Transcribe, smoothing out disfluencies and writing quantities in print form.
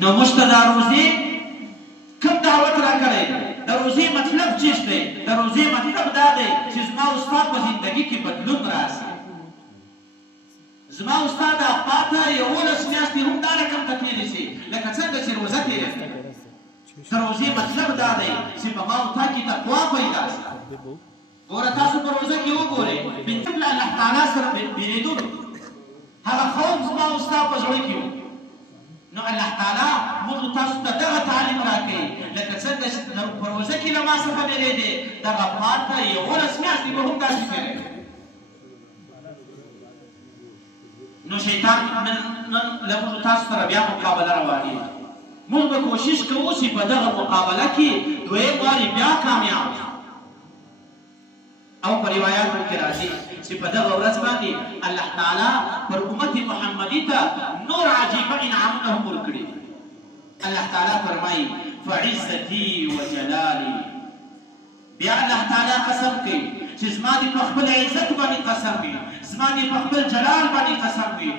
نو موږ ته د روزې کوم دعوت راکړی د روزې مطلب چیست دی د روزې مطلب دا دی چې زما استاد په زندګي کې بدلون راسي زما استاد پاته 11 میاشتې هم دا رقم ته تېرې شي لکه څنګه چې روزه تېره شي د روزې مطلب دا دی چې په ما او تا کې تقوا پیدا شي ګوره تاسو په روزه کې وګورئ بالکل الله تعالی سره بیریدو هغه خوف زما استاد په زړه کې و نو الله تعالی موږ تاسو ته دغه تعلیم راکوي لکه څنګه چې په روزه کې له ما څخه بیریدې دغه پاته 11 میاشتې به هم داسې تېرې نو شیطان نن له موږ تاسو سره بیا مقابله روانې ده موږ به کوشش کوو چې په دغه مقابله کې دویم وارې بیا کامیاب او په روایاتو کې راځي چې په دغه ورځ باندې الله تعالی پر امت محمدي ته نور عجیبه انعامونه هم ورکړي الله تعالی فرمایي فعزتي وجلالي بیا الله تعالی قسم کوي چې زما دې په خپل عزت باندې قسم وي زما دې په خپل جلال باندې قسم وي